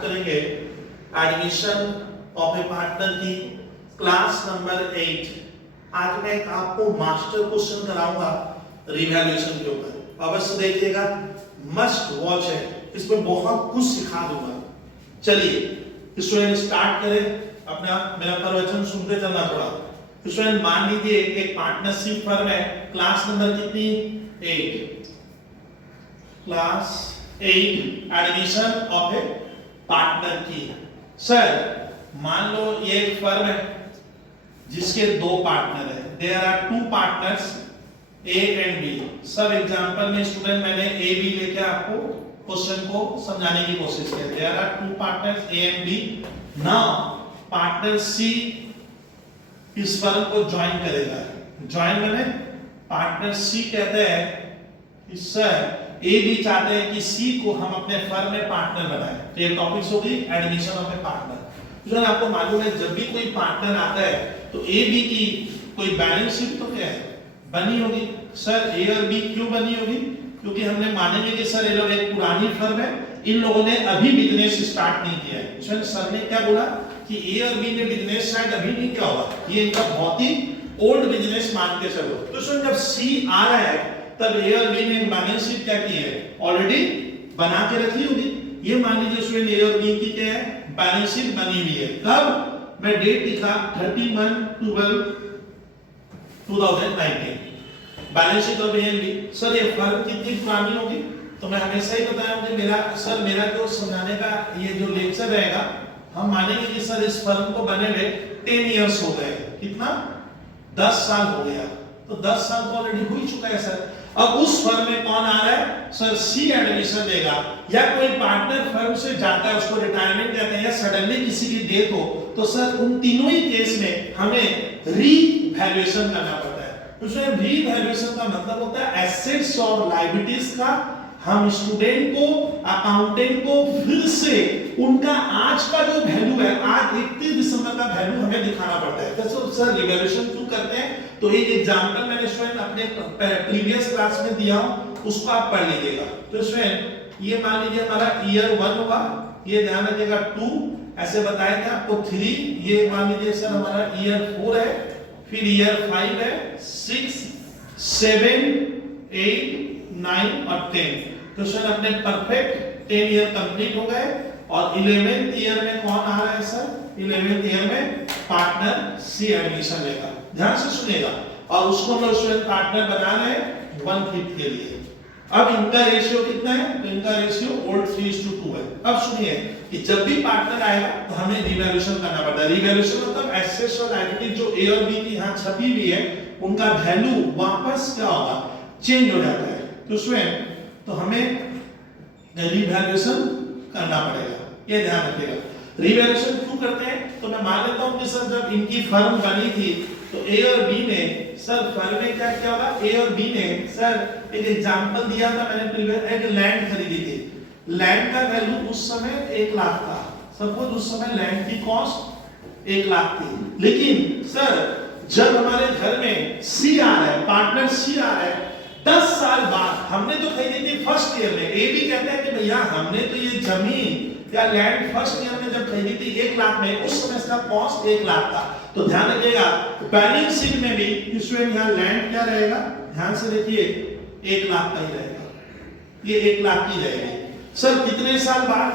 बात करेंगे admission of A partner की क्लास नंबर 8। आज मैं एक आपको मास्टर क्वेश्चन कराऊंगा रिवैल्यूएशन के ऊपर, अवश्य देखिएगा, मस्ट वॉच है, इसमें बहुत कुछ सिखा दूंगा। चलिए स्टूडेंट स्टार्ट करें अपना मेरा प्रवचन सुनते चलना थोड़ा। स्टूडेंट मान लीजिए एक पार्टनरशिप फर्म है, क्लास नंबर कितनी 8, class 8 admission of A partner की। सर मान लो ये एक फर्म है जिसके दो पार्टनर है, there are two partners A and B. सब एग्जांपल में स्टूडेंट मैंने ए बी लेके आपको क्वेश्चन को समझाने की कोशिश की। There are two partners A and B, now partner C इस फर्म को ज्वाइन करेगा। ज्वाइन माने पार्टनर सी कहते हैं कि सर ए बी चाहते हैं कि सी को हम अपने फर्म में पार्टनर बनाएं। तो ये टॉपिक्स होगी एडमिशन ऑफ ए पार्टनर। जो आपको मालूम है जब भी कोई पार्टनर आता है तो ए बी की कोई बैलेंस शीट तो क्या है बनी होगी। सर ए और बी क्यों बनी होगी? क्योंकि हमने मानेंगे कि सर ये लोग एक पुरानी फर्म है, इन लोगों ने अभी बिजनेस स्टार्ट नहीं किया है। सर ने क्या बोला कि ए और बी ने बिजनेस शायद अभी नहीं किया होगा, ये इनका बहुत ही ओल्ड बिजनेस मान के चलो। तो सर जब सी आ रहा है तब ए और बी ने बैलेंस शीट क्या की है, ऑलरेडी बना के रखी होगी। ये मान लीजिए स्टूडेंट ए और बी की क्या है, बैलेंस शीट बनी हुई है। कब? मैं डेट लिखा 31/12/2019 balance sheet of A and B. Sir ये फर्म कितनी पुरानी होगी? तो मैं हमेशा ही बताया हूं कि मेरा जो समझाने का ये जो लेक्चर रहेगा, हम मानेंगे कि सर इस फर्म को बने हुए 10 इयर्स हो गए। कितना? 10 साल हो गया। तो 10 साल तो ऑलरेडी हो ही चुका है सर। अब उस फर्म में कौन आ रहा है? सर सी एडमिशन देगा, या कोई पार्टनर फर्म से जाता है उसको रिटायरमेंट कहते हैं, या सडनली किसी की डेथ हो, तो सर उन तीनों ही केस में हमें रीवैल्यूएशन करना पड़ता है। उसमें रीवैल्यूएशन का मतलब होता है एसेट्स और लायबिलिटीज का हम स्टूडेंट को, अकाउंटेंट को फिर से उनका आज का जो वैल्यू है, आज 31 दिसंबर का वैल्यू हमें दिखाना पड़ता है। तो सर रिवैल्यूएशन क्यों करते हैं? तो एक एग्जांपल मैंने स्टूडेंट अपने प्रीवियस क्लास में दिया हूं, उसको आप पढ़ लीजिएगा। तो स्टूडेंट ये मान लीजिए हमारा ईयर 1 होगा, ये ध्यान रखिएगा 2 ऐसे बताया था आपको 3, ये मान लीजिए सर हमारा ईयर 4 है, फिर ईयर 5 है, 6 7 8 9 और 10। तो सर अपने परफेक्ट 10 ईयर कंप्लीट हो गए। और 11th ईयर में कौन आ रहा है सर? 11th ईयर में पार्टनर सी एडमिशन लेगा। ध्यान से सुनिएगा। और उसको हम स्टूडेंट पार्टनर बना रहे हैं 1/5 के लिए। अब इनका रेशियो कितना है? तो इनका रेशियो ओल्ड 3:2 है। अब सुनिए कि जब भी पार्टनर आएगा तो हमें रिवैल्यूएशन करना पड़ता है। रिवैल्यूएशन मतलब एसेट्स और लायबिलिटी जो ए और बी की यहां छपी हुई है उनका वैल्यू वापस क्या होगा, चेंज हो जाता है। तो स्टूडेंट तो हमें रिवैल्यूएशन करना पड़ेगा, ये ध्यान रखिएगा। रिवैल्यूएशन क्यों करते हैं? तो मैं मान लेता हूं कि सर जब इनकी फर्म बनी थी तो ए और बी ने सर फर्म में क्या किया होगा, ए और बी ने सर एक एग्जांपल दिया था मैंने प्रीवियस, एक लैंड खरीदी थी। लैंड का वैल्यू उस समय 1 लाख था। सपोज उस समय लैंड की कॉस्ट 1 लाख थी। लेकिन सर जब हमारे घर में सी आ रहा है, पार्टनर सी आ रहा है, 10 साल बाद हमने तो खरीदी थी फर्स्ट ईयर में, ए बी कहते हैं कि भैया हमने तो ये जमीन या लैंड फर्स्ट ईयर में जब खरीदी थी 1 लाख में, उस समय इसका कॉस्ट 1 लाख था। तो ध्यान रखिएगा बैलेंस शीट में भी स्टूडेंट यहाँ लैंड क्या रहेगा, ध्यान से देखिए 1 लाख का ही रहेगा, ये 1 लाख की रहेगी। सर कितने साल बाद?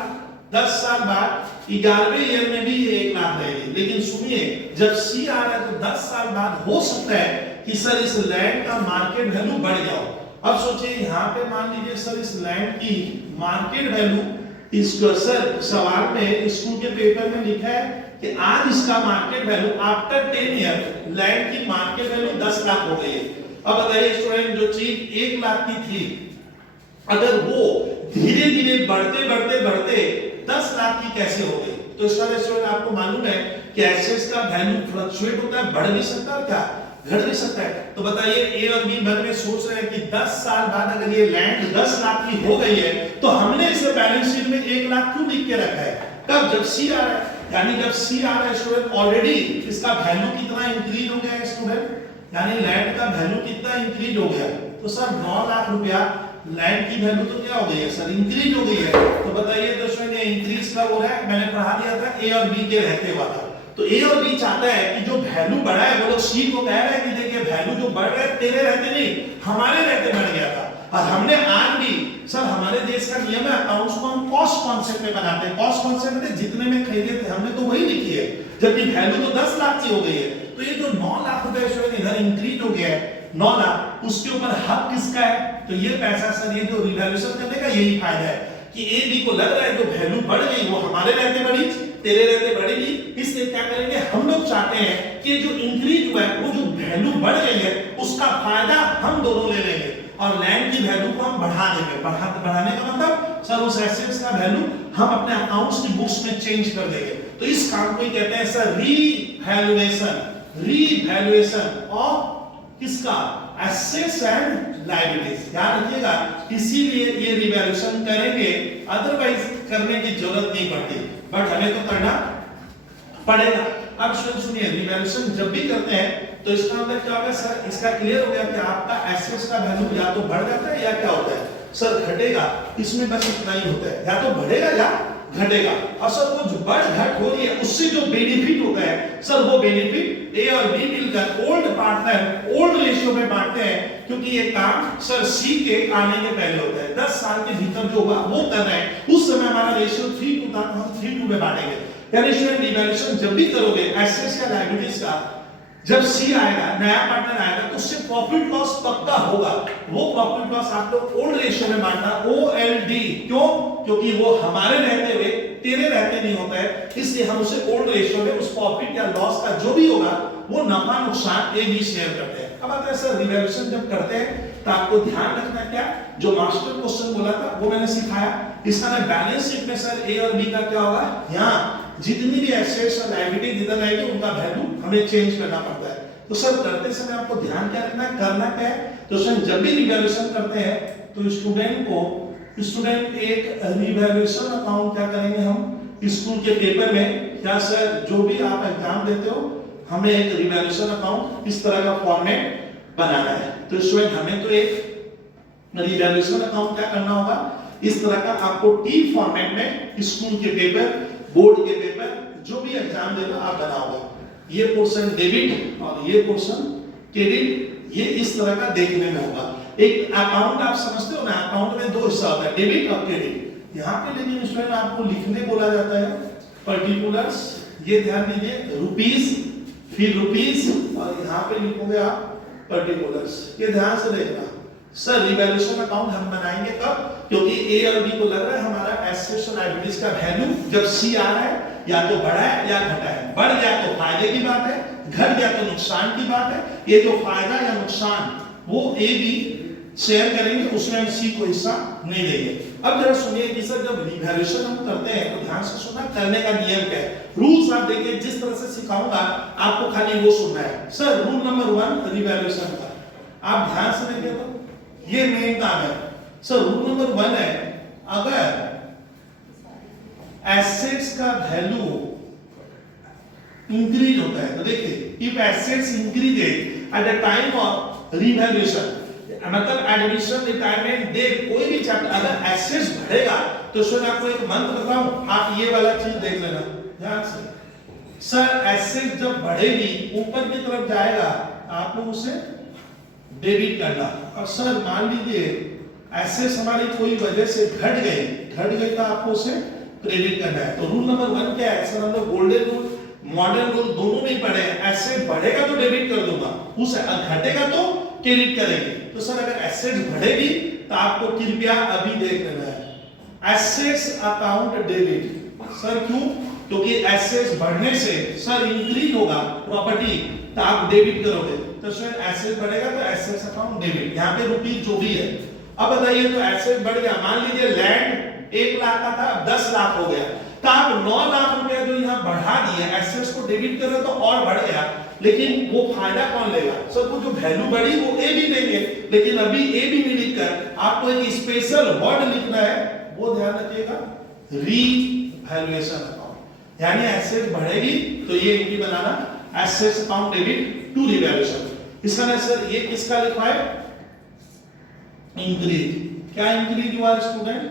10 साल बाद 11वें ईयर में भी ये 1 लाख रहेगी। लेकिन सुनिए जब सी आ रहा है तो 10 साल बाद हो सकता है कि सर इस लैंड का मार्केट वैल्यू बढ़ गया हो। अब सोचिए यहाँ पे मान लीजिए सर इस लैंड की मार्केट वैल्यू, इसको सर सवाल में स्कूल के पेपर में लिखा है कि आज इसका market value after 10 year land की मार्केट वैल्यू 10 लाख हो गई है। अब बताइए स्टूडेंट जो चीज 1 लाख की थी, अगर वो धीरे धीरे बढ़ते बढ़ते बढ़ते 10 लाख की कैसे हो गई? तो इस तरह स्टूडेंट आपको मालूम है कि एसेट्स का वैल्यू फ्लक्चुएट होता है, बढ़ भी सकता है, क्या घट भी सकता है। तो बताइए ए और बी मन में सोच रहे हैं कि 10 साल बाद अगर ये लैंड 10 लाख की हो गई है तो हमने इसे बैलेंस शीट में 1 लाख क्यों लिख के रखा है? कब? जब सी आ रहा है। यानी जब सी आ रहा है स्टूडेंट ऑलरेडी इसका वैल्यू कितना इंक्रीज हो गया है स्टूडेंट, यानी लैंड का वैल्यू कितना इंक्रीज हो गया। तो सर 9 लाख रुपया लैंड की वैल्यू तो क्या हो गई है सर, इंक्रीज हो गई है। तो बताइए दोस्तों ये इंक्रीज कब हो रहा है, मैंने पढ़ा दिया था ए और बी के रहते हुआ था। तो ए और बी चाहता है कि जो वैल्यू बढ़ा है, वो लोग सी को कह रहे हैं कि देखिए वैल्यू जो बढ़ रहा है तेरे रहते नहीं हमारे रहते बढ़ गया था। और हमने आज भी सर, हमारे देश का नियम है अकाउंट्स को हम कॉस्ट कॉन्सेप्ट में बनाते हैं। कॉस्ट कॉन्सेप्ट में जितने में खरीदे थे हमने तो वही लिखी है, जबकि वैल्यू तो 10 लाख की हो गई है। तो ये जो 9 लाख रुपए इधर इंक्रीज हो गया है 9 लाख, उसके ऊपर हक किसका है? तो ये पैसा सर, ये जो रिवैल्यूएशन करने का यही फायदा है कि ए बी को लग रहा है जो वैल्यू बढ़ गई वो हमारे रहते बढ़ी, तेरे रहते बढ़ेगी। इसलिए क्या करेंगे, हम लोग चाहते हैं कि जो इंक्रीज हुआ है वो जो वैल्यू बढ़ गई है उसका फायदा हम दोनों ले लेंगे और लैंड की वैल्यू को हम बढ़ा देंगे। बढ़ाने का मतलब सर उस एसेट्स का वैल्यू हम अपने अकाउंट्स की बुक्स में चेंज कर देंगे। तो इस काम को ही कहते हैं सर रीवैल्यूएशन। रीवैल्यूएशन ऑफ किसका, एसेट्स एंड लायबिलिटीज। ध्यान रखिएगा, इसीलिए ये रिवैल्यूएशन करेंगे, अदरवाइज करने की जरूरत नहीं पड़ती, बट हमें तो करना पड़ेगा। अब सुनिए, रिवैल्यूएशन जब भी करते हैं तो इसका मतलब क्या होगा सर, इसका क्लियर हो गया कि आपका एसेट्स का वैल्यू या तो बढ़ जाता है या क्या होता है सर, घटेगा। इसमें बस इतना ही होता है, या तो बढ़ेगा या घटेगा। और सर वो जो बढ़ घट हो रही है उससे जो बेनिफिट होता है सर, वो बेनिफिट ए और बी मिलकर ओल्ड पार्टनर ओल्ड रेशियो में बांटते हैं, क्योंकि ये काम सर सी के आने के पहले होता है। 10 साल के भीतर जो होगा वो कर रहे हैं, उस समय हमारा रेशियो 3:2 था, हम 3:2 में बांटेंगे। यानी स्टूडेंट रिवैल्यूएशन जब भी करोगे एसेट्स या लायबिलिटीज का, जब सी आएगा, नया पार्टनर आएगा, तो उससे प्रॉफिट लॉस पक्का होगा। वो प्रॉफिट लॉस आप लोग ओल्ड रेशियो में बांटना, ओएलडी। क्यों? क्योंकि वो हमारे रहते हुए तेरे रहते नहीं होता है, इसलिए हम उसे ओल्ड रेशियो में उस प्रॉफिट या लॉस का जो भी होगा वो नफा नुकसान ए बी शेयर करते हैं। अब आता है सर रिवैल्यूएशन जब करते हैं तो आपको ध्यान रखना क्या, जो मास्टर क्वेश्चन बोला था वो मैंने सिखाया। इसका ना बैलेंस शीट में सर ए और बी का क्या होगा, यहाँ जितनी भी एसेट्स और लायबिलिटी जिधर आएगी उनका वैल्यू हमें चेंज करना पड़ता है। तो सर करते समय आपको ध्यान क्या रखना है, करना क्या है, तो सर जब भी रिवैल्यूएशन करते हैं तो स्टूडेंट एक रिवैल्यूएशन अकाउंट क्या करेंगे हम स्कूल के पेपर में, क्या सर जो भी आप एग्जाम देते हो हमें एक रिवैल्यूएशन अकाउंट इस तरह का फॉर्मेट बनाना है। तो स्टूडेंट हमें तो एक रिवैल्यूएशन अकाउंट क्या करना होगा, इस तरह का आपको टी फॉर्मेट में स्कूल के पेपर, बोर्ड के पेपर, जो भी एग्जाम देना आप बनाओगे। ये पोर्शन डेबिट और ये पोर्शन क्रेडिट, ये इस तरह का देखने में होगा। एक अकाउंट आप समझते हो ना, अकाउंट में 2 हिस्सा होता है, डेबिट और क्रेडिट। यहाँ पे लेकिन स्टूडेंट आपको लिखने बोला जाता है पर्टिकुलर्स, ये ध्यान दीजिए, रुपीस, फिर रुपीस और यहाँ पे लिखोगे आप पर्टिकुलर्स। ये ध्यान से देखना सर, रिवैल्यूएशन अकाउंट हम बनाएंगे कब, क्योंकि ए और बी को लग रहा है हमारा एसेट्स और लायबिलिटीज का वैल्यू जब सी आ रहा है या तो बढ़ा है या घटा है। बढ़ गया तो फायदे की बात है, घट गया तो नुकसान की बात है। ये जो फायदा या नुकसान वो ए बी शेयर करेंगे, उसमें हम सी को हिस्सा नहीं देंगे। अब जरा सुनिए कि सर जब रिवैल्यूएशन हम करते हैं तो ध्यान से सुनना, करने का नियम क्या है, रूल्स आप देखिए, जिस तरह से सिखाऊंगा आपको खाली वो सुनना है। सर रूल नंबर 1 रिवैल्यूएशन का, आप ध्यान से देखिए तो ये मेन काम है। सर रूल नंबर 1 है, अगर एसेट्स का वैल्यू इंक्रीज होता है तो देखिए, if assets increase at the time of revaluation, मतलब एडमिशन, रिटायरमेंट, दे कोई भी चैप्टर, अगर एसेट्स बढ़ेगा तो सर आपको एक मंत्र बताऊं, आप ये वाला चीज देख लेना ध्यान से। सर एसेट जब बढ़ेगी ऊपर की तरफ जाएगा, आप लोग उसे डेबिट करना। और सर मान लीजिए एसेट्स हमारी कोई वजह से घट गई तो आपको उसे क्रेडिट करना है। तो रूल नंबर 1 क्या है सर, हम लोग गोल्डन रूल, मॉडर्न रूल दोनों में पढ़े हैं। एसेट बढ़ेगा तो डेबिट कर दूंगा, उसे घटेगा तो क्रेडिट करेंगे। तो सर अगर एसेट्स बढ़ेगी तो आपको कृपया अभी देख लेना है एसेट्स अकाउंट डेबिट। सर क्यों? क्योंकि एसेट्स बढ़ने से सर इंक्रीज होगा प्रॉपर्टी, तो आप डेबिट करोगे। तो सर एसेट बढ़ेगा तो एसेट्स अकाउंट डेबिट, यहाँ पे रुपीस जो भी है। अब बताइए तो एसेट बढ़ गया, मान लीजिए लैंड 1 लाख का था, 10 लाख हो गया, तो आप 9 लाख रुपया जो यहाँ बढ़ा दिए, एसेट्स को डेबिट कर रहे तो और बढ़ गया, लेकिन वो फायदा कौन लेगा? सर वो जो वैल्यू बढ़ी वो ए भी लेंगे, लेकिन अभी ए भी नहीं लिखकर आपको एक स्पेशल वर्ड लिखना है, वो ध्यान रखिएगा, रीवैल्यूएशन अकाउंट। यानी एसेट बढ़ेगी तो ये एंट्री बनाना, assets account debit to revaluation. इसका ना सर ये किसका लिखा है, इंक्रीज, क्या इंक्रीज हुआ स्टूडेंट?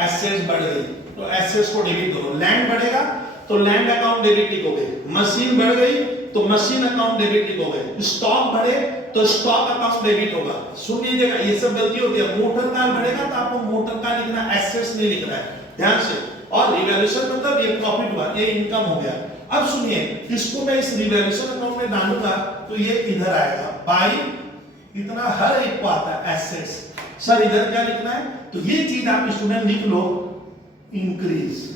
एसेट्स बढ़ गई, तो एसेट्स को डेबिट करो। लैंड बढ़ेगा तो लैंड अकाउंट डेबिट लिखोगे, मशीन बढ़ गई तो मशीन अकाउंट डेबिट लिखोगे, स्टॉक बढ़े तो स्टॉक अकाउंट डेबिट होगा। सुन लीजिएगा, ये सब गलती होती है। मोटर कार बढ़ेगा तो आपको मोटर कार लिखना, एसेट्स नहीं लिखना है, ध्यान से। और रिवैल्यूएशन मतलब ये प्रॉफिट हुआ, ये इनकम हो गया। अब सुनिए, इसको मैं इस रिवैल्यूएशन अकाउंट में डालूंगा तो ये इधर आएगा, बाई इतना हर एक को आता है एसेट्स। सर इधर क्या लिखना है? तो ये चीज आप स्टूडेंट लिख लो, इंक्रीज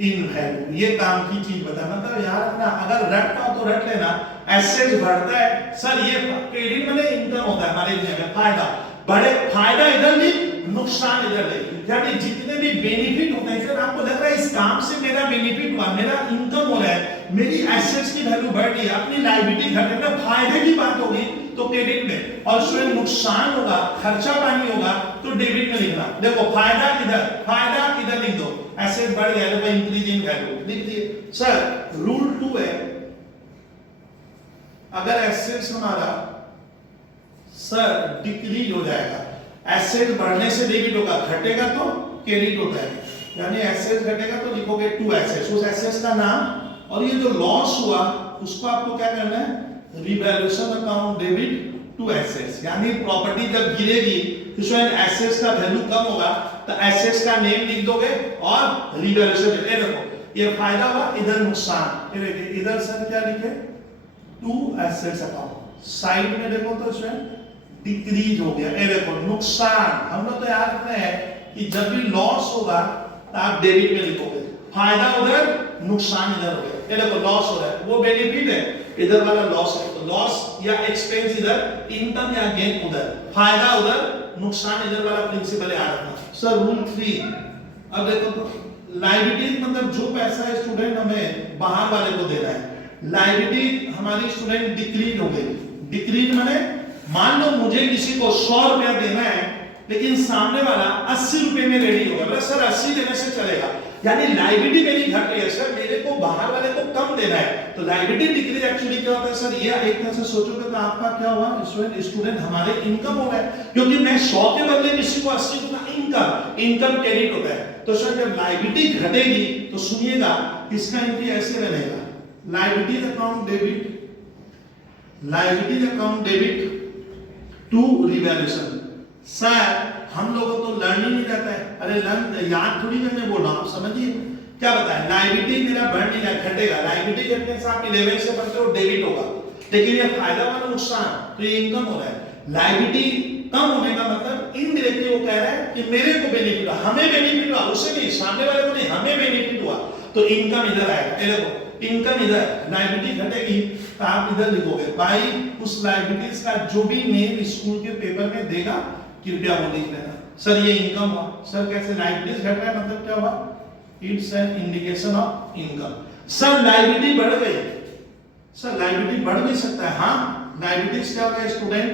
इन वैल्यू। ये काम की चीज बता, मतलब यार अपना अगर रट पाओ तो रट लेना। एसेट्स बढ़ता है सर, ये क्रेडिट माने इनकम होता है हमारे इंडिया में, फायदा बड़े, फायदा इधर लिख, नुकसान इधर लिख। यानी जितने भी बेनिफिट होते हैं, सर आपको लग रहा है इस काम से मेरा बेनिफिट हुआ, मेरा इनकम हो रहा है, मेरी एसेट्स की वैल्यू बढ़ रही है, अपनी लायबिलिटी घट रही है, फायदे की बात होगी तो क्रेडिट में, और उसमें नुकसान होगा, खर्चा पानी होगा तो डेबिट में लिखना। देखो फायदा इधर लिख दो, एसेट बढ़ गया तो इंक्रीज इन वैल्यू लिख दिए। सर रूल 2 है, अगर एसेट्स हमारा सर डिक्रीज हो जाएगा, एसेट बढ़ने से डेबिट होगा, घटेगा तो क्रेडिट होता है। यानी एसेट घटेगा तो लिखोगे टू एसेट्स, उस एसेट्स का नाम, और ये जो लॉस हुआ उसको आपको क्या करना है? Revaluation account debit to assets. यानी प्रॉपर्टी जब गिरेगी तो एसेट्स का वैल्यू कम होगा तो एसेट्स का नेम लिख दोगे और रिवैल्यूएशन। ये देखो ये फायदा हुआ, इधर नुकसान, ये देखिए इधर सर क्या लिखे? To assets account. साइड में देखो तो इसमें डिक्रीज हो गया, ये देखो नुकसान। हम लोग तो याद रखते हैं कि जब भी लॉस होगा तो आप डेबिट में लिखोगे, फायदा उधर, नुकसान इधर हो गया। ये देखो लॉस हो रहा है, वो बेनिफिट है, इधर वाला लॉस है, तो लॉस या एक्सपेंस इधर, इनकम या गेन उधर, फायदा उधर, नुकसान इधर वाला प्रिंसिपल याद रखना। सर रूल 3, अब देखो तो लायबिलिटी मतलब जो पैसा है स्टूडेंट हमें बाहर वाले को देना है, लायबिलिटी हमारी स्टूडेंट डिक्रीज हो गई। डिक्रीज माने मान लो मुझे किसी को 100 रुपया देना है लेकिन सामने वाला 80 रुपए में रेडी होगा, बोला सर 80 देने से चलेगा, यानी लायबिलिटी मेरी घट रही है सर, मेरे को बाहर वाले को कम देना है। तो लायबिलिटी डिक्रीज एक्चुअली क्या होता है सर? ये एक तरह से सोचोगे तो आपका क्या हुआ स्टूडेंट हमारे इनकम हो रहा है, क्योंकि मैं 100 के बदले किसी को 80 दूंगा, इनकम क्रेडिट होता है। तो सर जब लायबिलिटी घटेगी तो सुनिएगा इसका एंट्री ऐसे रहेगा, liability account debit to revaluation. Sir हम लोगों तो लर्न ही नहीं रहता है, अरे लर्न याद थोड़ी करने बोल रहा हूं, समझिए क्या बताएं। लायबिलिटी मेरा बढ़ नहीं रहा, घटेगा, लायबिलिटी घटने से आप 11 से पढ़ते हो डेबिट होगा, लेकिन ये फायदा वाला नुकसान, तो ये इनकम हो रहा है। लायबिलिटी कम होने का मतलब इनडायरेक्टली वो कह रहा है कि मेरे को बेनिफिट हुआ, हमें बेनिफिट हुआ, उसे नहीं, सामने वाले को नहीं, हमें बेनिफिट हुआ, तो इनकम इधर आएगा। ये देखो इनकम इधर, लायबिलिटी घटेगी तो आप इधर लिखोगे भाई उस लायबिलिटीज का जो भी नेम स्कूल के पेपर में देगा कृपया वो लिख लेना। सर ये इनकम हुआ, सर कैसे लायबिलिटीज घट रहा है मतलब क्या हुआ? It's an indication of income. Sir liability बढ़ गई, सर लायबिलिटी बढ़ भी सकता है, हाँ लायबिलिटीज क्या हो गया स्टूडेंट?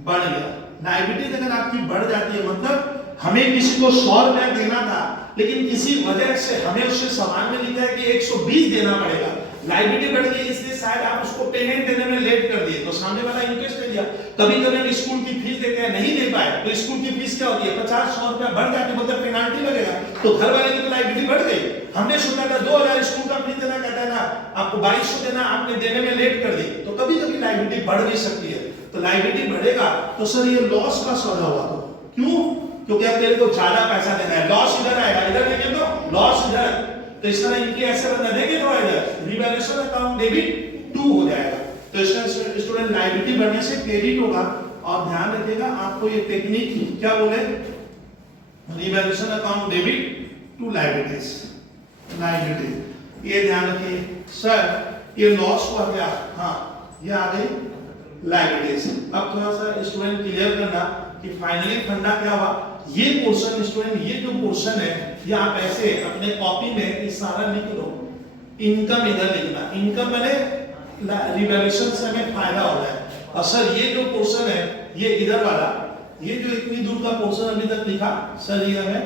बढ़ गया। लायबिलिटी अगर आपकी बढ़ जाती है मतलब हमें किसी को 100 रुपया देना था लेकिन किसी वजह से हमें उससे सामान में लिखा है कि 120 देना पड़ेगा, लायबिलिटी बढ़ गई इसलिए शायद आप उसको पेमेंट देने में लेट कर दिए तो सामने वाला इंटरेस्ट ले लिया। कभी कभी हम स्कूल की फीस देते हैं नहीं दे पाए तो स्कूल की फीस क्या होती है 50-100 रुपया बढ़ जाती है, मतलब पेनाल्टी लगेगा, तो घर वाले की तो लायबिलिटी बढ़ गई। हमने सोचा था 2000 स्कूल का फीस देना, कहता है ना आपको 2200 देना, आपने देने में लेट कर दी, तो कभी कभी लायबिलिटी बढ़ भी सकती है। तो लायबिलिटी बढ़ेगा तो सर ये लॉस का सौदा हुआ, तो क्यों? क्योंकि अब तेरे को ज्यादा पैसा देना है, लॉस इधर आएगा, इधर देखें तो लॉस इधर, तो इस तरह इनकी ऐसे बना देंगे थोड़ा इधर रिवैल्यूएशन अकाउंट डेबिट 2 हो जाएगा। तो इसका स्टूडेंट लायबिलिटी बढ़ने से क्रेडिट होगा। और ध्यान रखिएगा आपको ये टेक्निक क्या बोले, revaluation account debit to liability, ये ध्यान रखिए। सर ये लॉस हुआ क्या? हाँ ये आ गई लायबिलिटीज। अब थोड़ा सा स्टूडेंट क्लियर करना कि फाइनली फंडा क्या हुआ। ये पोर्शन स्टूडेंट, ये जो पोर्शन है ये आप ऐसे अपने कॉपी में ये सारा लिख लो, इनकम इधर लिखना, इनकम मैंने रिवैल्यूएशन से हमें फायदा हो रहा है, और सर ये जो पोर्शन है ये इधर वाला, ये जो इतनी दूर का पोर्शन अभी तक लिखा सर ये हमें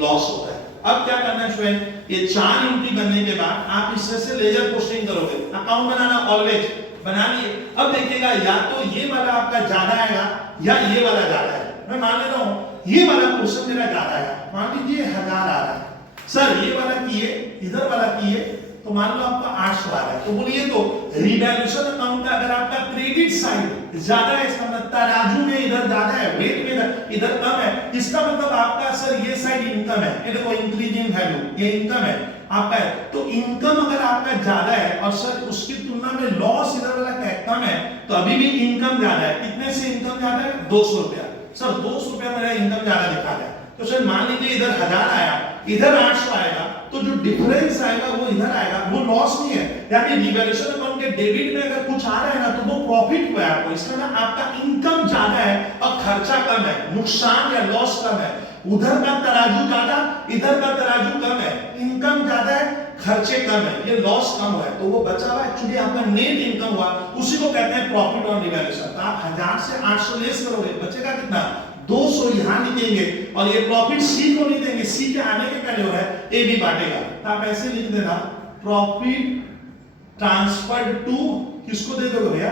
लॉस होता है। अब क्या करना है स्टूडेंट, ये 4 एंट्री बनने के बाद आप इससे से लेजर पोस्टिंग करोगे, अकाउंट बनाना ऑलवेज बना लिए। अब देखिएगा या तो ये वाला आपका ज्यादा आएगा या ये वाला ज्यादा है, मैं मान ले रहा हूं ये वाला पोर्शन मेरा ज्यादा है, मान लीजिए 1000 आ रहा है सर, ये वाला किए इधर वाला किए तो मान लो आपका 800 आ रहा है, तो बोलिए तो रिवैल्यूएशन अकाउंट का अगर आपका क्रेडिट साइड ज्यादा है, इसका मतलब तराजू में इधर ज्यादा है, वेट में इधर कम है, इसका मतलब आपका सर ये साइड इनकम है, ये देखो इंक्रीज इन वैल्यू, ये इनकम है आपका है, तो इनकम अगर आपका ज्यादा है और सर उसकी तुलना में लॉस इधर वाला क्या कम है, तो अभी भी इनकम ज्यादा है, कितने से इनकम ज्यादा है 200 रुपया, सर 200 रुपया मेरा इनकम ज्यादा दिखा रहा है, तो सर मान लीजिए इधर 1000 आया, इधर 800 आएगा, तो जो डिफरेंस आएगा वो इधर आएगा, वो लॉस नहीं है, यानी रिवैल्यूएशन अकाउंट के डेबिट में अगर कुछ आ रहा है ना तो वो प्रॉफिट हुआ है आपको, इसका ना आपका इनकम ज्यादा है और खर्चा कम है, नुकसान या लॉस कम है, उधर का तराजू ज्यादा, इधर का तराजू कम है, इनकम ज्यादा है, खर्चे कम है, ये लॉस कम हुआ है, तो वो बचा हुआ एक्चुअली आपका नेट इनकम हुआ, उसी को कहते हैं प्रॉफिट ऑन रिवैल्यूएशन। तो आप 1000 से 800 लेस करोगे, बचेगा कितना 200 यहां लिखेंगे और ये प्रॉफिट सी को नहीं देंगे, सी के आने के पहले हो रहा है, ए भी बांटेगा, तो आप ऐसे लिख देना प्रॉफिट ट्रांसफर्ड टू, किसको दे दोगे भैया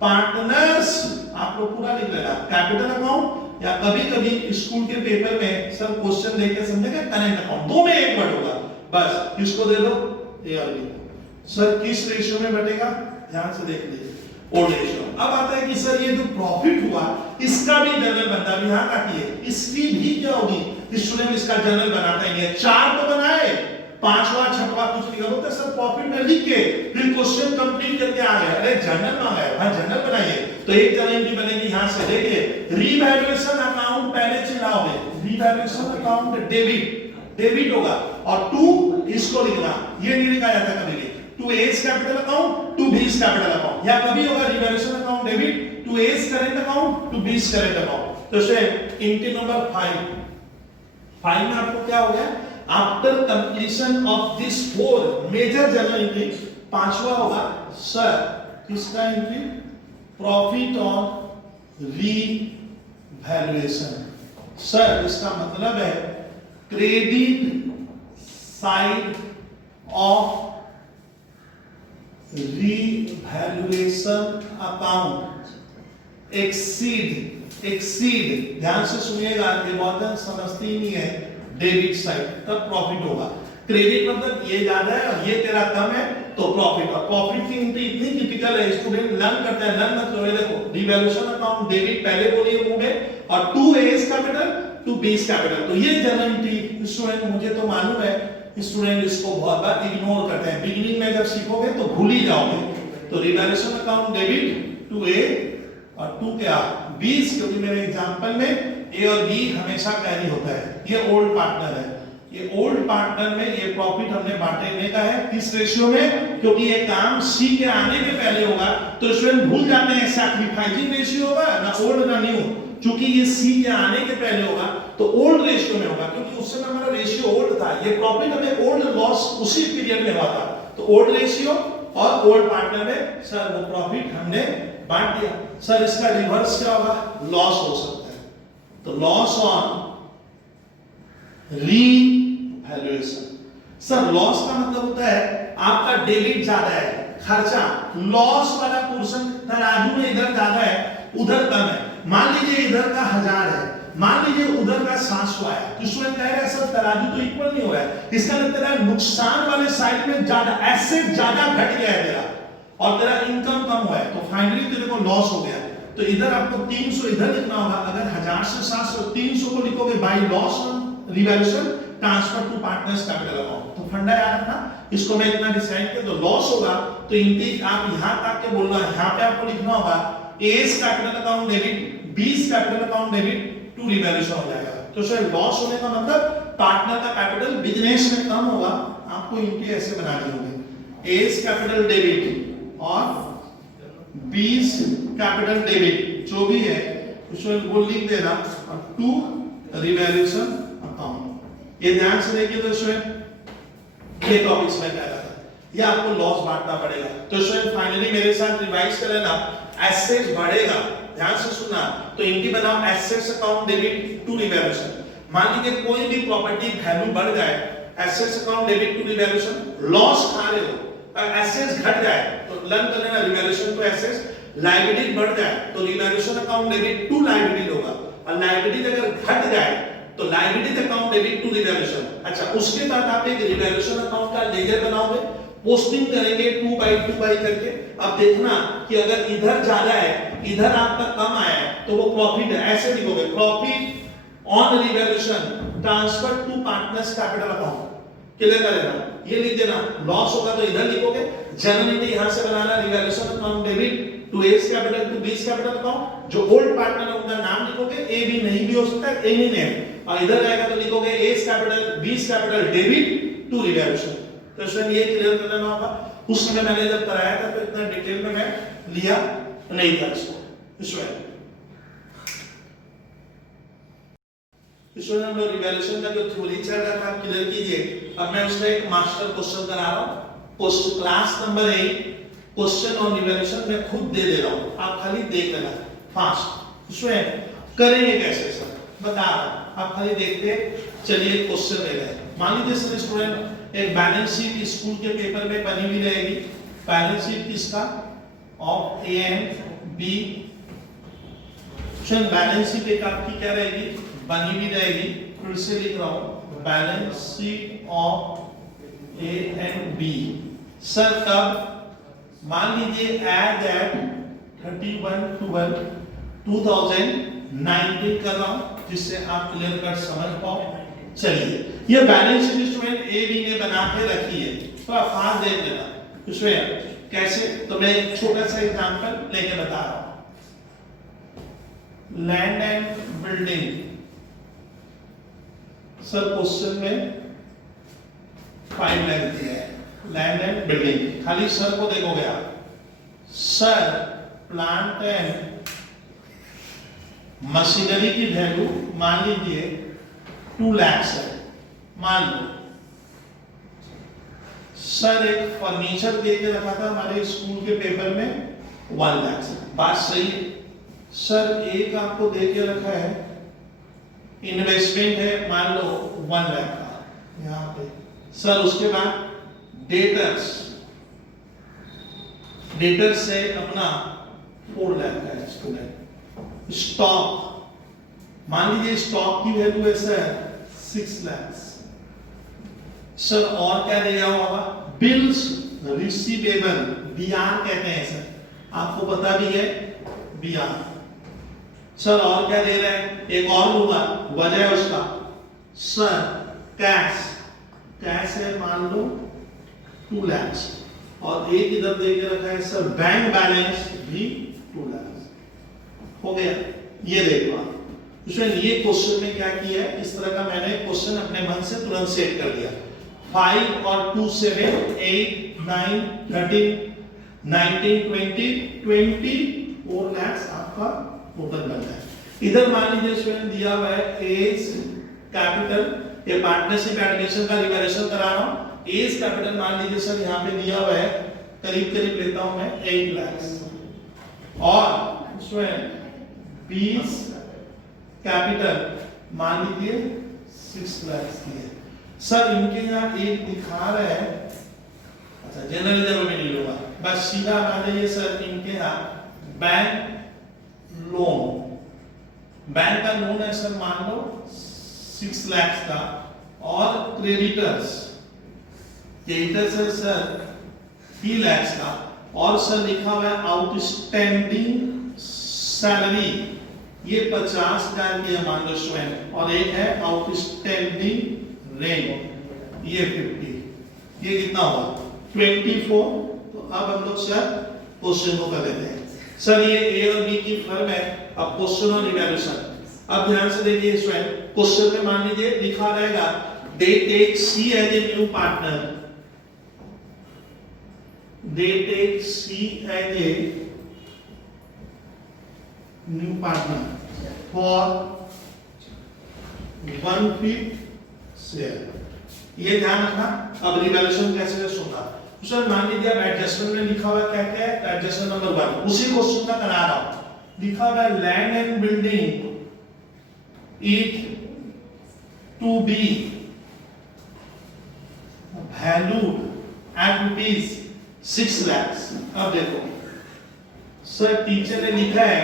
पार्टनर्स, आप लोग पूरा लिख लेना कैपिटल अकाउंट, या कभी-कभी स्कूल के पेपर में सब क्वेश्चन देके समझेगा करेंट अकाउंट, दो में एक वर्ड होगा बस, किसको दे दो ए और बी, सर किस रेशियो में बटेगा ध्यान से देख लीजिए ओल्ड रेशियो। अब आता है कि सर ये जो प्रॉफिट हुआ इसका भी जनरल बनता है, यहां तक है इसकी भी क्या होगी, स्टूडेंट इसका जनरल बनाता ही है, 4 तो बनाए, 5वां 6वां कुछ नहीं बोलते सर प्रॉफिट में लिख के फिर क्वेश्चन कंप्लीट करके आ गए, अरे जनरल मांगा है हां जनरल बनाइए, तो एक जनरल एंट्री बनेगी यहां से, देखिए रिवैल्यूएशन अकाउंट पहले चिल्लाओगे, रिवैल्यूएशन अकाउंट डेबिट होगा और 2 इसको लिखना, ये नहीं लिखा जाता कभी भी, 2 A's capital account 2 B's capital account, या कभी होगा revaluation account debit 2 A's current account 2 B's current account. तो से एंट्री नंबर 5 में आपको क्या हो गया, after completion of this 4 major general entry, 5वां होगा सर किसका entry, profit on revaluation, sir इसका मतलब है credit side of revaluation account exceed, ध्यान से सुनिएगा, ये बहुत समझती ही नहीं है, डेबिट साइड तब प्रॉफिट होगा, क्रेडिट मतलब ये ज्यादा है और ये तेरा कम है तो प्रॉफिट, और प्रॉफिट की एंट्री इतनी टिपिकल है, स्टूडेंट लर्न करते हैं, लर्न मतलब ये देखो रिवैल्यूएशन अकाउंट डेबिट पहले बोलिए मुंह में और 2 A's कैपिटल 2 B's कैपिटल, तो ये जनरल एंट्री स्टूडेंट मुझे तो मालूम है, स्टूडेंट इसको बहुत बार इग्नोर करते हैं, बिगिनिंग में जब सीखोगे तो भूल ही जाओगे, तो रिवैल्यूएशन अकाउंट डेबिट 2A और 2 क्या B's, क्योंकि मेरे एग्जांपल में A और B हमेशा कैरी होता है, ये ओल्ड पार्टनर है, ये ओल्ड पार्टनर में ये प्रॉफिट हमने बांटने का है किस रेशियो में, क्योंकि ये काम C के आने के पहले होगा, तो स्टूडेंट भूल जाते हैं सैक्रिफाइसिंग रेशियो होगा ना ओल्ड ना न्यू, क्योंकि ये C के आने के पहले होगा तो ओल्ड रेशियो में होगा, क्योंकि उस समय हमारा रेशियो ओल्ड था, ये प्रॉफिट हमें ओल्ड लॉस उसी पीरियड में हुआ था, तो ओल्ड रेशियो और ओल्ड पार्टनर में सर वो प्रॉफिट हमने बांट दिया, सर इसका रिवर्स क्या होगा, लॉस हो सकता है, तो loss on revaluation, sir loss का मतलब होता है आपका डेबिट ज्यादा है, खर्चा लॉस वाला पोर्शन तराजू में इधर ज्यादा है उधर कम है, मान लीजिए इधर का 1000 है, मान लीजिए उधर का 700 आया, तो स्टूडेंट कह रहा है सर तराजू तो इक्वल नहीं हो रहा है, इसका मतलब तेरा नुकसान वाले साइड में ज्यादा, एसेट ज्यादा घट गया है तेरा और तेरा इनकम कम हुआ है, तो फाइनली तेरे को लॉस हो गया, तो इधर आपको 300 इधर लिखना होगा, अगर 1000 से 700 300 को लिखोगे by loss on revaluation transfer to partners capital account, तो फंडा याद रखना, इसको मैं इतना डिसाइड कर, तो लॉस होगा तो इंटीज आप यहां तक के बोलना, यहां पे आपको लिखना होगा A's capital account debit B's capital account debit to revaluation हो जाएगा, तो सर लॉस होने का मतलब पार्टनर का कैपिटल बिजनेस में कम होगा, आपको एंट्री ऐसे बनानी होगी, A's कैपिटल डेबिट और B's कैपिटल डेबिट जो भी है उसमें वो लिख देना और टू रिवैल्यूएशन अकाउंट, ये ध्यान से देखिए तो स्टूडेंट ये टॉपिक्स में क्या था, ये आपको लॉस बांटना पड़ेगा, तो स्टूडेंट फाइनली मेरे साथ रिवाइज करें ना, एसेट्स बढ़ेगा, ध्यान से सुनना, तो एंट्री बनाओ assets account debit to revaluation, मान लीजिए कोई भी प्रॉपर्टी वैल्यू बढ़ जाए, assets account debit to revaluation, loss खा रहे हो, एसेट्स घट जाए तो लर्न कर लेना रिवैल्यूएशन टू एसेट्स, लायबिलिटी बढ़ जाए तो revaluation account debit to liability होगा, और लायबिलिटी अगर घट जाए तो liability account debit to revaluation. अच्छा, उसके बाद आप एक रिवैल्यूएशन अकाउंट का लेजर बनाओगे, पोस्टिंग करेंगे 2/2 करके। अब देखना कि अगर इधर ज्यादा है, इधर आपका कम आया है, तो वो प्रॉफिट है, ऐसे लिखोगे profit on revaluation transfer to partners capital account. Clear करेगा, ये लिख देना। लॉस होगा तो इधर लिखोगे, जनरली यहां से बनाना revaluation account debit to S capital to B's capital account. जो ओल्ड पार्टनर है उनका नाम लिखोगे, ए बी नहीं भी हो सकता है, एनी नेम, और इधर आएगा तो लिखोगे A's capital B's capital debit to revaluation. तो इसमें ये क्लियर कर लेना होगा। उस समय मैंने जब कराया था तो इतना डिटेल में मैं लिया नहीं था इसमें हम लोग रिवैल्यूएशन का जो थ्योरी चल रहा था आप क्लियर कीजिए। अब मैं उसका एक मास्टर क्वेश्चन करा रहा हूं, class number 8 question on revaluation मैं खुद दे दे रहा हूं, आप खाली देख लेना फास्ट। उसमें करेंगे कैसे सर बता रहा हूं, आप खाली देखते चलिए। क्वेश्चन ले रहे हैं, मान लीजिए सर स्टूडेंट एक बैलेंस शीट स्कूल के पेपर में बनी हुई रहेगी। बैलेंस शीट किसका, of A and B. Balance sheet एक आपकी क्या रहेगी, बनी हुई रहेगी। फिर से लिख रहा हूं, balance sheet of A and B. Sir कब, मान लीजिए एज एट 31/12/2019 कर रहा हूं, जिससे आप क्लियर कट समझ पाओ। चलिए, ये balance sheet student A B ने बना के रखी है, तो आप हाथ देख लेना इसमें कैसे। तो मैं एक छोटा सा एग्जांपल लेके बता रहा हूं। Land and building, sir question में 5 लाइन दिया है, लैंड एंड बिल्डिंग। खाली सर को देखोगे आप, सर प्लांट एंड मशीनरी की वैल्यू मान लीजिए 2 लाख है, मान लो। सर एक फर्नीचर दे के रखा था हमारे स्कूल के पेपर में 1 लाख से, बात सही है। सर एक आपको दे के रखा है इन्वेस्टमेंट है मान लो 1 लाख का यहाँ पे। सर उसके बाद डेटर्स से अपना 4 लाख का है स्टूडेंट। स्टॉक मान लीजिए स्टॉक की वैल्यू है सर 6 लाख। सर और क्या दिया होगा, बिल्स रिसीवेबल, बीआर कहते हैं सर, आपको पता भी है बीआर। सर और क्या दे रहे हैं, एक और होगा, वजह है उसका। सर कैश है मान लो 2 लाख, और एक इधर दे के रखा है सर बैंक बैलेंस भी 2 लाख। हो गया, ये देखो आप। उसमें ये क्वेश्चन में क्या किया है, इस तरह का मैंने क्वेश्चन अपने मन से तुरंत सेट कर दिया। 5 और 2 7 8 9 13 19 20 24 लाख आपका टोटल बनता है। इधर मान लीजिए इसमें दिया हुआ है एज कैपिटल, ये पार्टनरशिप एडमिशन का रिवैल्यूएशन करा रहा हूं। एज कैपिटल मान लीजिए सर यहाँ पे दिया हुआ है करीब लेता हूं मैं 8 लाख, और उसमें 20 कैपिटल मान लीजिए 6 लाख की है। सर इनके यहाँ एक दिखा रहा है, अच्छा जनरल जब मैं नहीं लूंगा, बस सीधा मान लीजिए सर इनके यहाँ बैंक लोन, बैंक का लोन है सर मान लो 6 लाख का, और क्रेडिटर्स है सर 3 लाख का, और सर लिखा हुआ है आउटस्टैंडिंग सैलरी ये 50,000 की है मान लो स्वयं, और एक है आउटस्टैंडिंग रेंट ये 50, ये कितना हुआ 24। तो अब हम लोग सर क्वेश्चन को कर लेते हैं। सर ये ए और बी की फर्म है, अब क्वेश्चन और इवैल्यूएशन। अब ध्यान से देखिए स्वयं क्वेश्चन में मान लीजिए लिखा रहेगा they take C as a new partner, they take C as a new partner for 1/5 share. ये ध्यान रखना। अब रिवैल्यूएशन कैसे सुनना, सर मान लीजिए अब एडजस्टमेंट में लिखा हुआ क्या क्या है, एडजस्टमेंट नंबर 1 उसी क्वेश्चन का करा रहा हूं। लिखा हुआ है land and building is to be valued at ₹6 lakh. अब देखो सर टीचर ने लिखा है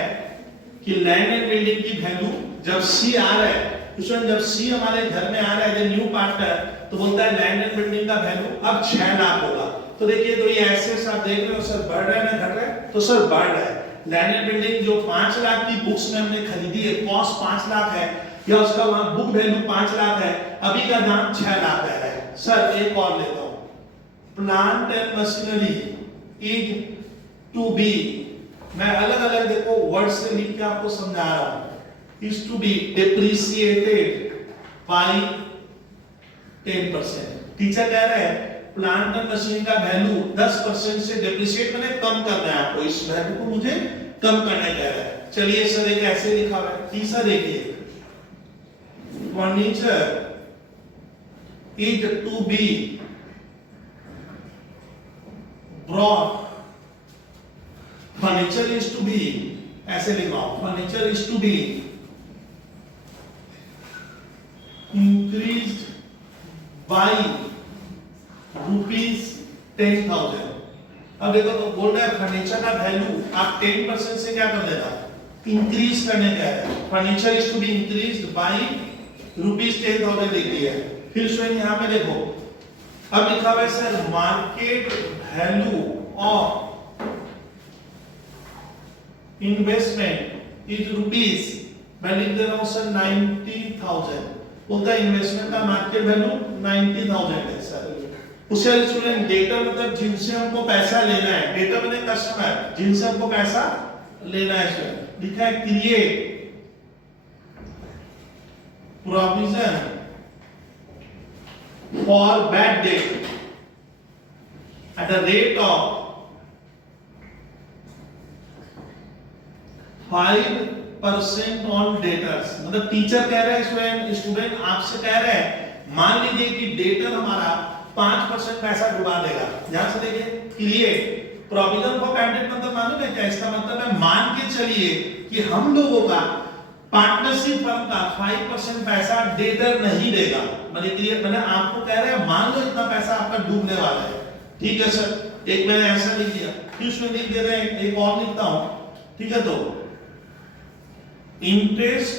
कि लैंड एंड बिल्डिंग की वैल्यू जब सी आ रहा है स्टूडेंट, जब सी हमारे घर में आ रहा है न्यू पार्टनर, तो बोलता है लैंड एंड बिल्डिंग का वैल्यू अब 6 लाख होगा। तो देखिए, तो ये एसेट्स आप देख रहे हो सर बढ़ रहा है ना घट रहा है? तो सर बढ़ रहा है। लैंड एंड बिल्डिंग जो 5 लाख की बुक्स में हमने खरीदी है, कॉस्ट 5 लाख है या उसका वहां बुक वैल्यू 5 लाख है, अभी का दाम 6 लाख रह रहा है। सर एक और लेता हूं, plant and machinery is to be, मैं अलग अलग देखो वर्ड से लिख के आपको समझा रहा हूं, is to be depreciated by 10%। Teacher कह रहे हैं प्लांट एंड मशीन का वैल्यू 10% से डिप्रिशिएट मैंने कम करना है आपको, इस वैल्यू को मुझे कम करने कह रहा है। चलिए सर एक ऐसे लिखा हुआ है। तीसरा देखिए, furniture is to be brought, furniture is to be, ऐसे लिख रहा हूं, furniture is to be increased by ₹10,000। अब देखो तो बोल रहा है फर्नीचर का वैल्यू आप 10% से क्या कर देगा, इंक्रीज करने का है। Furniture is to be increased by ₹10,000 लिख दिया है। फिर स्टूडेंट यहां पे देखो, अब लिखा हुआ है sir market value of investment is rupees, मैं लिख दे रहा हूं सर 90,000। बोलता है इन्वेस्टमेंट का मार्केट वैल्यू 90,000 है सर। उससे स्टूडेंट डेटर मतलब जिनसे हमको पैसा लेना है, डेटर मतलब कस्टमर जिनसे हमको पैसा लेना है सर, लिखा है create provision for bad debt eight the rate of 5% on debtors. मतलब टीचर कह रहे हैं स्टूडेंट आपसे कह रहे हैं मान लीजिए कि डेटर हमारा 5% पैसा डुबा देगा। ध्यान से देखिए, create provision for bad debt मतलब मालूम है क्या? इसका मतलब है मान के चलिए कि हम लोगों का पार्टनरशिप फर्म का 5% पैसा डेटर नहीं देगा। मतलब क्लियर, मैंने आपको कह रहे हैं मान लो इतना पैसा आपका डूबने वाला है, ठीक है सर। एक मैंने ऐसा लिख दिया, फिर उसमें लिख दे रहे हैं, एक और लिखता हूं, ठीक है। तो interest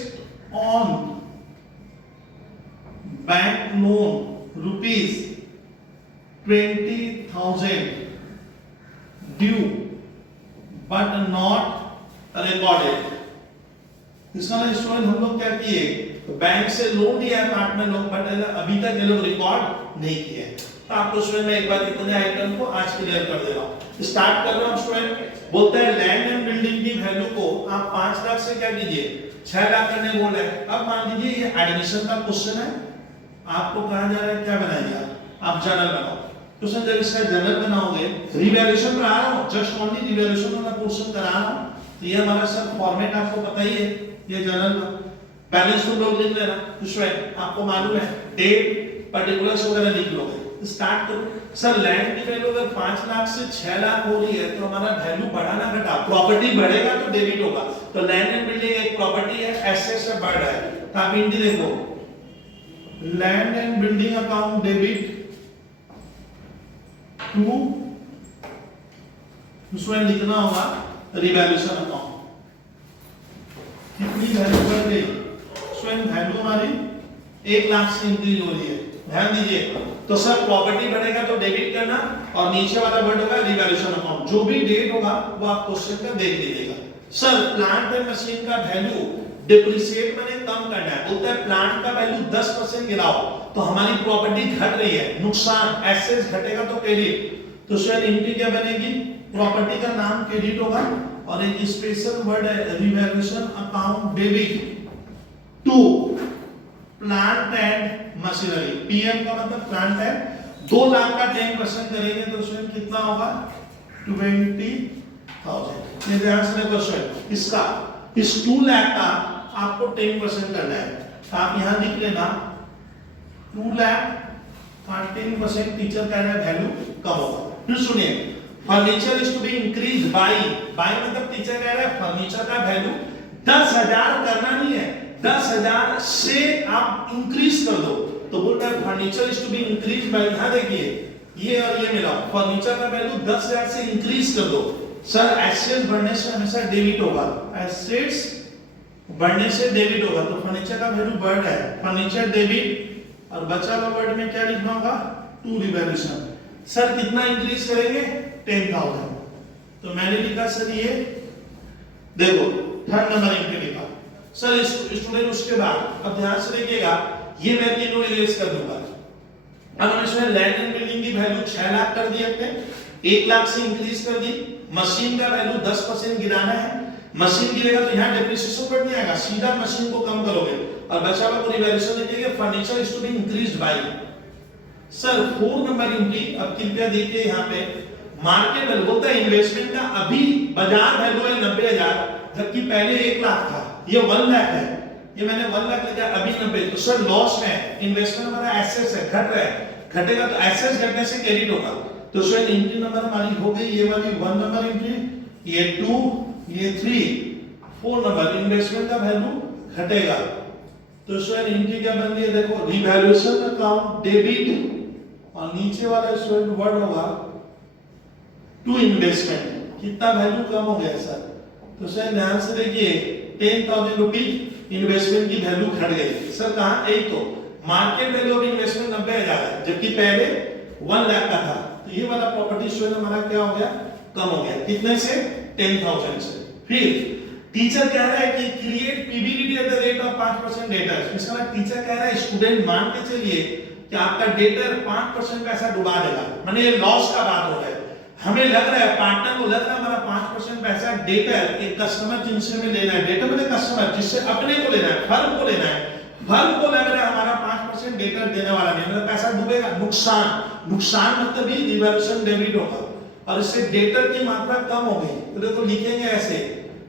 on bank loan ₹20,000 due but not recorded. इसका ना स्टूडेंट हम लोग क्या किए, बैंक से लोन लिया है पार्टनर लोग, बट अभी तक ये लोग रिकॉर्ड नहीं किए। तो आपको स्टूडेंट मैं एक बार इतने आइटम को आज क्लियर कर दे रहा हूं। स्टार्ट कर रहा हूं स्टूडेंट। बोलता है लैंड एंड बिल्डिंग की वैल्यू को आप 5 लाख से क्या कीजिए 6 लाख करने बोल रहे हैं। अब मान लीजिए ये एडमिशन का क्वेश्चन है, आपको कहा जा रहा है क्या बनाइए आप जनरल बनाओ। तो सर जब इसका जनरल बनाओगे, रिवैल्यूएशन करा रहा हूं, जस्ट ओनली रिवैल्यूएशन वाला क्वेश्चन करा रहा हूं। तो ये हमारा सर फॉर्मेट आपको पता ही है, ये जनरल का बैलेंस शीट लोग लिख लेना। तो आपको मालूम है डेट पर्टिकुलर्स वगैरह लिख लोगे। स्टार्ट करो सर। लैंड की वैल्यू अगर 5 लाख से 6 लाख हो रही है तो हमारा वैल्यू बढ़ाना घटा, प्रॉपर्टी बढ़ेगा तो डेबिट होगा। तो लैंड एंड बिल्डिंग एक प्रॉपर्टी है, एसेट से बढ़ रहा है। तो आप इंडी देखो, land and building account debit to, उसमें लिखना होगा रिवैल्यूएशन अकाउंट। कितनी वैल्यू बढ़ गई, स्वयं वैल्यू हमारी 1 लाख से इंक्रीज हो रही है। ध्यान दीजिए, तो सर प्रॉपर्टी बढ़ेगा तो डेबिट करना, और नीचे वाला वर्ड होगा रिवैल्यूएशन अकाउंट। जो भी डेट होगा वो आप क्वेश्चन का देख लीजिएगा। सर प्लांट एंड मशीन का वैल्यू डिप्रिशिएट मैंने कम करना है। बोलता है प्लांट का वैल्यू 10% गिराओ तो हमारी प्रॉपर्टी घट रही है, नुकसान, एसेट्स घटेगा तो क्रेडिट। तो सर एंट्री क्या बनेगी, प्रॉपर्टी का नाम क्रेडिट होगा, और एक स्पेशल वर्ड है revaluation account debit to plant and machinery. PM का मतलब प्लांट है। 2 लाख का 10% करेंगे तो उसमें कितना होगा 20,000। ये ध्यान से क्वेश्चन इसका, इस 2 लाख का आपको 10% करना है। तो आप यहां लिख लेना 2 लाख का 10% टीचर कह रहा है वैल्यू कम होगा। फिर सुनिए, furniture is to be increase by मतलब टीचर कह रहा है फर्नीचर का वैल्यू 10,000 करना नहीं है, 10,000 से आप इंक्रीज कर दो। तो बोल रहा है furniture is to be increase by, यहां देखिए ये और ये मिलाओ, फर्नीचर का वैल्यू 10,000 से इंक्रीज कर दो। सर एसेट्स बढ़ने से हमेशा डेबिट होगा, एसेट्स बढ़ने से डेबिट होगा, तो फर्नीचर का वैल्यू बढ़ रहा है, फर्नीचर डेबिट, और बचा हुआ वर्ड में क्या लिखना होगा, टू रिवैल्यूएशन। सर कितना इंक्रीज करेंगे, 10,000। तो मैंने लिखा सर ये देखो थर्ड नंबर इंक्रीज लिखा। सर स्टूडेंट उसके बाद अब ध्यान से देखिएगा, ये मैं तीनों इरेज कर दूंगा। अब हम इसमें लैंड एंड बिल्डिंग की वैल्यू 6 लाख कर दी अपने, 1 लाख से इंक्रीज कर दी। मशीन का वैल्यू 10% गिराना है, मशीन गिरेगा तो यहाँ डेप्रिसिएशन बढ़ जाएगा, सीधा मशीन को कम करोगे, और बचा हुआ को रिवैल्यूएशन लिखेंगे, furniture is to be increased by. Sir 4 number entry, अब कृपया देखिए यहाँ पे मार्केट वैल्यू बोलता है इन्वेस्टमेंट का अभी बाजार वैल्यू है 90,000, जबकि पहले 1 लाख था, ये 1 लाख है, ये मैंने 1 लाख लिखा अभी 90। तो सर लॉस में इन्वेस्टमेंट हमारा एसेट्स है, घट रहा है, घटेगा तो एसेट्स घटने से क्रेडिट होगा। तो सर एंट्री नंबर हमारी हो गई ये वाली 1 नंबर एंट्री, ये 2, ये 3, 4 नंबर इन्वेस्टमेंट का वैल्यू घटेगा। तो सर एंट्री क्या बन गई, देखो रिवैल्यूएशन अकाउंट डेबिट, और नीचे वाला स्टूडेंट वर्ड होगा टू इन्वेस्टमेंट, कितना वैल्यू कम हो गया सर। तो सर ध्यान से देखिए 10,000 रुपीज इन्वेस्टमेंट की वैल्यू घट गई। सर कहां, एक तो मार्केट वैल्यू ऑफ इन्वेस्टमेंट 90,000 है, जबकि पहले 1 लाख का था, तो ये वाला प्रॉपर्टी स्टूडेंट हमारा क्या हो गया, कम हो गया, कितने से, 10,000 से। फिर टीचर कह रहा है कि create PBDT at the rate of 5% debtor, इसका मतलब टीचर कह रहा है स्टूडेंट मान के चलिए कि आपका डेटर 5% पैसा डुबा देगा, माने ये लॉस का बात हो रहा है। हमें लग रहा है, पार्टनर को लग रहा है हमारा 5% पैसा डेटर एक कस्टमर जिनसे में लेना है, डेटर मतलब कस्टमर जिससे अपने को लेना है, फर्म को लेना है, फर्म को लग रहा है हमारा 5% डेटर देने वाला नहीं, मतलब पैसा डूबेगा, नुकसान, नुकसान मतलब ही रिवैल्यूएशन डेबिट होगा, और इससे डेटर की मात्रा कम हो गई। तो देखो लिखेंगे ऐसे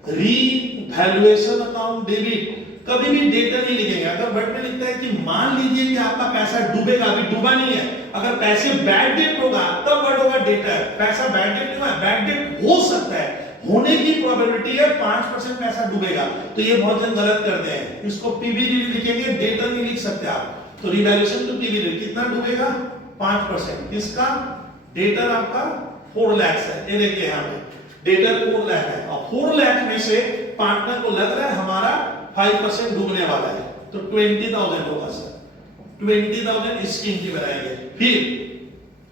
रीवैल्यूएशन अकाउंट डेबिट, कभी भी डेटर नहीं लिखेंगे। अगर वर्ड में लिखता है कि मान लीजिए कि आपका पैसा डूबेगा, अभी डूबा नहीं है, अगर पैसे बैड डेट होगा तब वर्ड होगा डेटर, पैसा बैड डेट नहीं हुआ, बैड डेट हो सकता है, होने की प्रोबेबिलिटी है 5% पैसा डूबेगा, तो ये बहुत जन गलत करते हैं, इसको पीबीडी लिखेंगे, डेटर नहीं लिख सकते आप। तो रिवैल्यूएशन टू पीबीडी कितना डूबेगा, 5%, किसका, डेटर आपका 4 लाख है, ये देखिए यहाँ पे डेटर 4 लाख है, और 4 लाख में से पार्टनर को लग रहा है हमारा 5% डूबने वाला है, तो 20,000 होगा सर, 20,000 स्कीम की बनाएंगे। फिर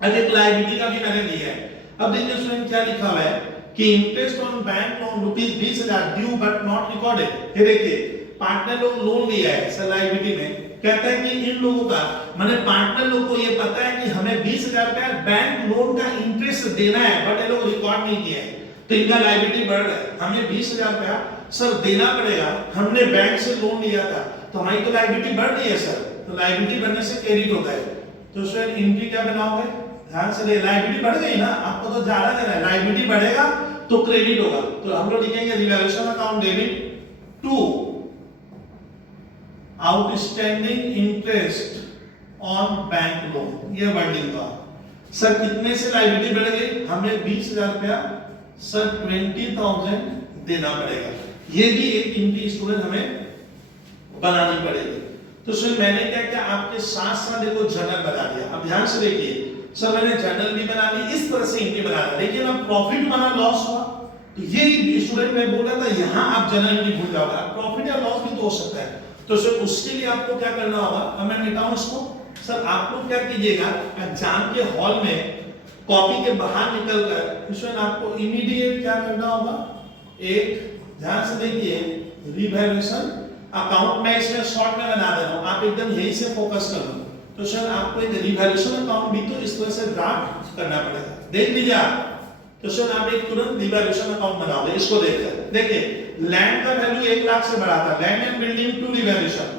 एक लायबिलिटी का भी मैंने लिया है। अब देखिए स्टूडेंट क्या लिखा हुआ है कि interest on bank loan ₹20,000 due but not recorded. ये देखिए पार्टनर लोग लोन लिया है सर लायबिलिटी में, कहता है कि इन लोगों का माने पार्टनर लोग को ये पता है कि हमें 20,000 रुपया बैंक लोन का इंटरेस्ट देना है, बट ये लोग रिकॉर्ड नहीं किया है, तो इनका लायबिलिटी बढ़ रहा है, हमें 20,000 रुपया सर देना पड़ेगा, हमने बैंक से लोन लिया था, तो हमारी तो लायबिलिटी बढ़ रही है सर, तो लायबिलिटी बढ़ने से क्रेडिट होता है। तो सर एंट्री क्या बनाओगे, ध्यान से देखिए, लायबिलिटी बढ़ गई ना, आपको तो ज्यादा देना है, लायबिलिटी बढ़ेगा तो क्रेडिट होगा, तो हम लोग लिखेंगे revaluation account debit to outstanding interest on bank loan, ये वर्डिंग का। सर कितने से लायबिलिटी बढ़ गई, हमें 20,000 रुपया सर 20,000 देना पड़ेगा, ये भी एक एंट्री स्टूडेंट हमें बनानी पड़ेगी। तो सर मैंने क्या क्या आपके साथ साथ देखो जर्नल बना दिया। अब ध्यान से देखिए सर, मैंने जर्नल भी बना ली, इस तरह से एंट्री बना दी, लेकिन अब प्रॉफिट बना लॉस हुआ, तो ये स्टूडेंट मैं बोल रहा था यहाँ आप जर्नल एंट्री भूल जाओगे, प्रॉफिट या लॉस भी तो हो सकता है। तो सर उसके लिए आपको क्या करना होगा, अब मैं मिटाऊं इसको। सर आप लोग क्या कीजिएगा, एग्जाम के हॉल में कॉपी के बाहर निकलकर इसमें आपको इमीडिएट क्या करना होगा, एक ध्यान से देखिए रिवैल्यूएशन अकाउंट में इसमें शॉर्ट में बना दे रहा हूं, आप एकदम यही से फोकस कर लो। तो सर आपको एक रिवैल्यूएशन अकाउंट भी तो इस तरह से ड्राफ्ट करना पड़ेगा, देख लीजिए आप। तो सर आप एक तुरंत रिवैल्यूएशन अकाउंट बनाओगे, इसको देखकर देखिए लैंड का वैल्यू 1 लाख से बढ़ा था, land and building to revaluation,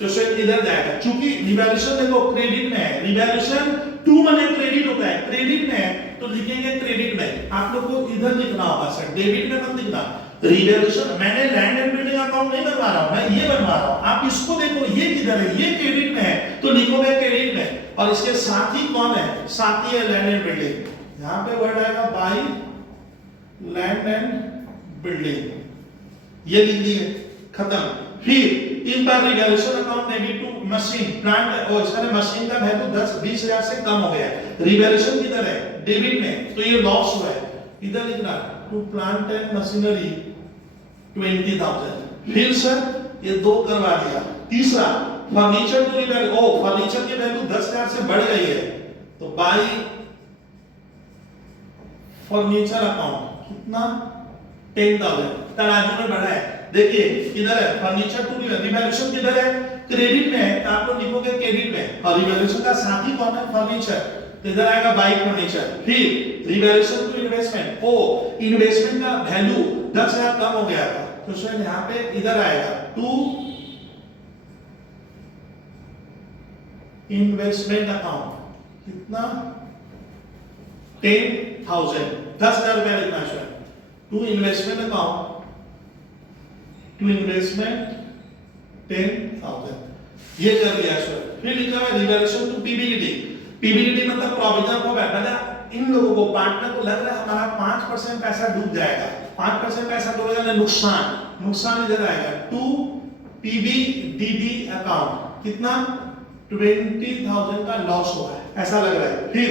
तो सर इधर जाएगा, क्योंकि रिवैल्यूएशन देखो क्रेडिट में है, रिवैल्यूएशन टू माने क्रेडिट होता है, क्रेडिट में है तो लिखेंगे क्रेडिट में, आप लोग को इधर लिखना होगा सर, डेबिट में मत लिखना। रिवैल्यूएशन मैंने लैंड एंड बिल्डिंग अकाउंट नहीं बनवा रहा हूं, मैं ये बनवा रहा हूं, आप इसको देखो ये किधर है, ये क्रेडिट में है तो लिखोगे क्रेडिट में, और इसके साथ ही कौन है, साथ ही है लैंड एंड बिल्डिंग, यहां पे वर्ड आएगा बाय लैंड एंड बिल्डिंग, ये लिख दिए, खत्म। फिर इस बार revaluation account debit to machine plant, और इसका मशीन का वैल्यू 10-20,000 से कम हो गया, रिवैल्यूएशन किधर है, डेबिट में, तो ये लॉस हुआ है, इधर लिखना टू प्लांट एंड मशीनरी 20,000। फिर सर ये 2 करवा दिया। तीसरा फर्नीचर टू रिवैल्यू, ओ फर्नीचर की वैल्यू 10,000 से बढ़ गई है, तो बाई फर्नीचर अकाउंट कितना 10,000 तराजू में बढ़ा है। देखिए किधर है फर्नीचर टू रिवैल्यूएशन, किधर है क्रेडिट में है, तो आप लोग लिखोगे क्रेडिट में, और रिवैल्यूएशन का साथी कौन है फर्नीचर, तो इधर आएगा बाई फर्नीचर। फिर रिवैल्यूएशन टू इन्वेस्टमेंट, ओ इन्वेस्टमेंट का वैल्यू 10,000 कम हो गया था, तो शायद यहां पे इधर आएगा टू इन्वेस्टमेंट अकाउंट कितना 10,000 10,000 रुपया लिखना है to investment account, to investment 10,000 ये कर दिया सर। फिर लिखा है रिवैल्यूएशन टू पीबीडीटी, पीबीडीटी मतलब प्रोविजन फॉर बैड, मतलब इन लोगों को पार्टनर को लग रहा है हमारा 5% पैसा डूब जाएगा, 5% पैसा डूबेगा ना नुकसान इधर आएगा टू पीबीडीटी अकाउंट कितना 20,000 का लॉस हुआ है ऐसा लग रहा है। फिर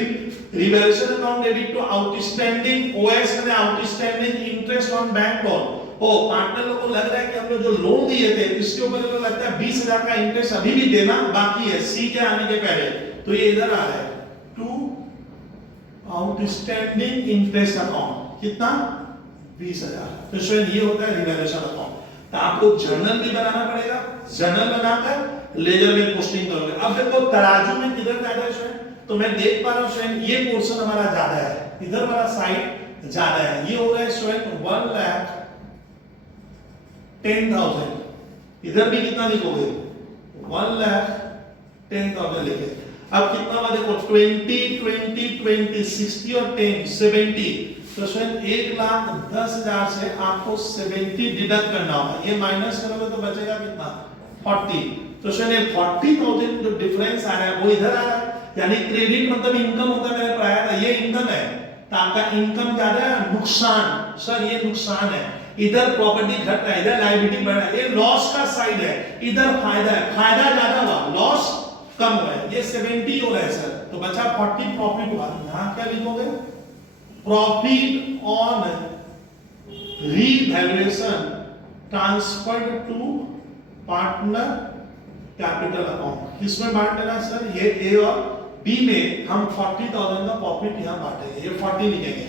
revaluation account debit to outstanding OS यानी outstanding interest on bank loan, ओ पार्टनर लोगों को लग रहा है कि हम लोग जो लोन दिए थे इसके ऊपर तो लगता है 20,000 का इंटरेस्ट अभी भी देना बाकी है सी के आने के पहले, तो ये इधर आ रहा है टू आउटस्टैंडिंग इंटरेस्ट अकाउंट कितना 20,000, तो शायद ये होता है रिवैल्यूएशन अकाउंट। तो आपको जर्नल भी बनाना पड़ेगा, जर्नल बनाकर लेजर में पोस्टिंग करोगे। अब देखो तराजू में किधर ज्यादा है, तो मैं देख पा रहा हूं ये पोर्शन हमारा ज्यादा है, इधर वाला साइड ज्यादा है, ये हो रहा है स्वयं 1,10,000, इधर भी कितना लिखोगे 1,10,000 लिखे। अब कितना हुआ देखो 20 20 20 60 और 10 70, तो स्वयं 1,10,000 से आपको 70 डिडक्ट करना होगा, ये माइनस करोगे तो बचेगा कितना 40, तो स्वयं 40,000 जो डिफरेंस आ रहा है वो इधर आ रहा है, यानी क्रेडिट मतलब इनकम होता है, मैंने पढ़ाया था ये इनकम है, तो आपका इनकम ज्यादा है नुकसान सर ये नुकसान है, इधर प्रॉपर्टी घट रहा है इधर लायबिलिटी बढ़ रहा है, ये लॉस का साइड है, इधर फायदा है, फायदा ज्यादा हुआ लॉस कम हुआ है, ये 70 हो रहा है सर, तो बचा 40 प्रॉफिट हुआ। यहां क्या लिखोगे profit on revaluation transferred to partner capital account, किसमें बांट देना सर ये ए और बी में हम 40,000 का प्रॉफिट यहां बांटेंगे, ये 40 लिखेंगे।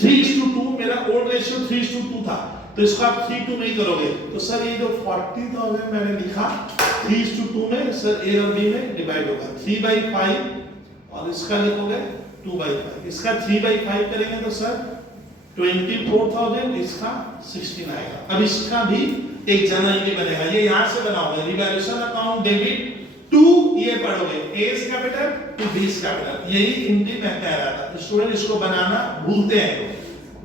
3:2 मेरा ओल्ड रेशियो 3:2 था, तो इसको आप 3:2 नहीं करोगे, तो सर ये जो 40,000 मैंने लिखा 3:2 में सर ए और बी में डिवाइड होगा 3/5 और इसका लिखोगे 2/5, इसका 3/5 करेंगे तो सर 24,000, इसका 16 आएगा। अब इसका भी एक जनरल बनेगा, ये यहां से बनाओगे रिवैल्यूएशन अकाउंट डेबिट टू ये पढ़ोगे A's capital to B's capital, यही हिंदी में कह रहा था स्टूडेंट, इसको बनाना भूलते हैं,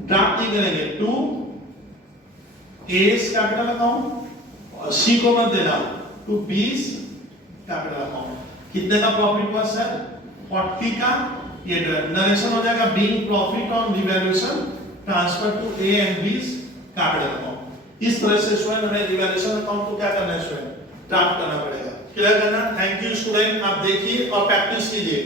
ड्राफ्ट नहीं करेंगे टू एस कैपिटल अकाउंट और सी को मत देना टू बीस कैपिटल अकाउंट। कितने का प्रॉफिट हुआ सर 40 का, ये नरेशन हो जाएगा being profit on revaluation transfer to A and B's capital account. इस तरह से स्वयं हमें रिवैल्यूएशन अकाउंट को क्या करना है स्वयं ड्राफ्ट करना पड़ेगा। क्लियर करना। थैंक यू स्टूडेंट, आप देखिए और प्रैक्टिस कीजिए।